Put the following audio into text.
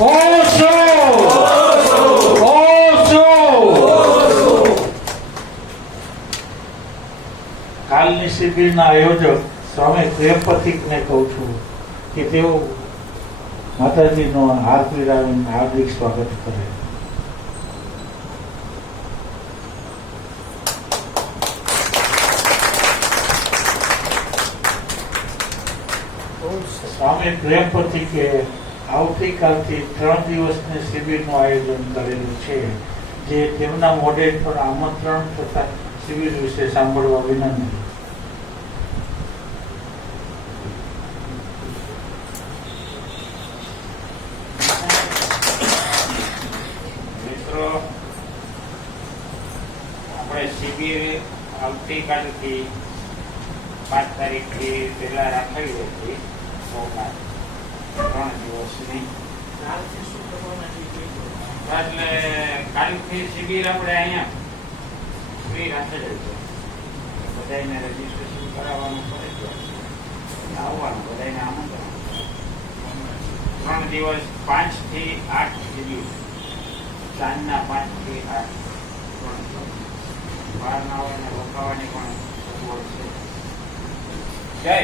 ઓશો કાલની શિબિરના આયોજક સ્વામી પ્રેમપતિકને કહું છું કે તેઓ માતાજીનો હાર પીરાવીને હાર્દિક સ્વાગત કરે. સ્વામી પ્રેમપતિકે આવતીકાલથી 3 દિવસની શિબિરનું આયોજન કરેલું છે, જે તેમના મોઢે પર આમંત્રણ તથા શિબિર વિશે સાંભળવા વિનંતી. મિત્રો, આપણે શિબિર આવતીકાલથી 5 તારીખથી પહેલા રાખેલી હતી. 3 દિવસની એટલે કાલથી શિબિર આપણે અહીંયા ફ્રી રાખેલી છે. બધાને રજીસ્ટ્રેશન કરાવવાનું પડે છે, આવવાનું, બધાને આમંત્રણ. 3 દિવસ 5 થી 8 શિબિર, સાંજના 5 થી 8. બહાર ના હોય ને રોકાવાની પણ સગવડ છે. જય